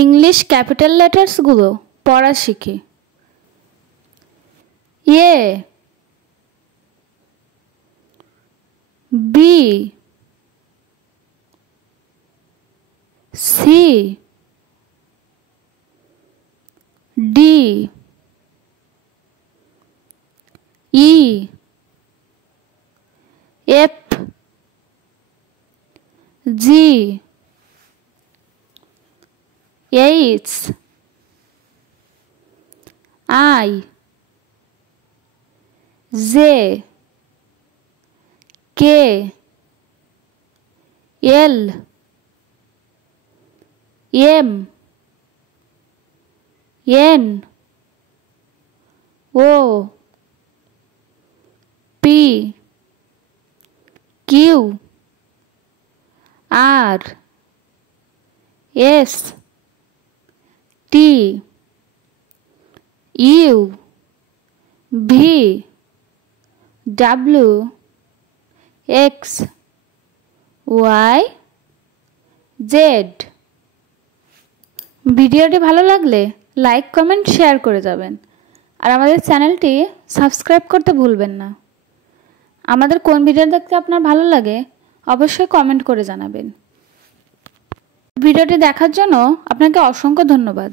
English capital লেটার্সগুলো পড়া শিখি। A, B, C, D, E, F, G, H, I, J, K, L, M, N, O, P, Q, R, S, T, U, V, W, X, Y, Z. ভিডিওটি ভালো লাগলে like, comment, share করে যাবেন। আর আমাদের চ্যানেলটি সাবস্ক্রাইব করতে ভুলবেন না। আমাদের কোন ভিডিও দেখতে আপনার ভালো লাগে অবশ্যই কমেন্ট করে জানাবেন। ভিডিওটি দেখার জন্য আপনাকে অসংখ্য ধন্যবাদ।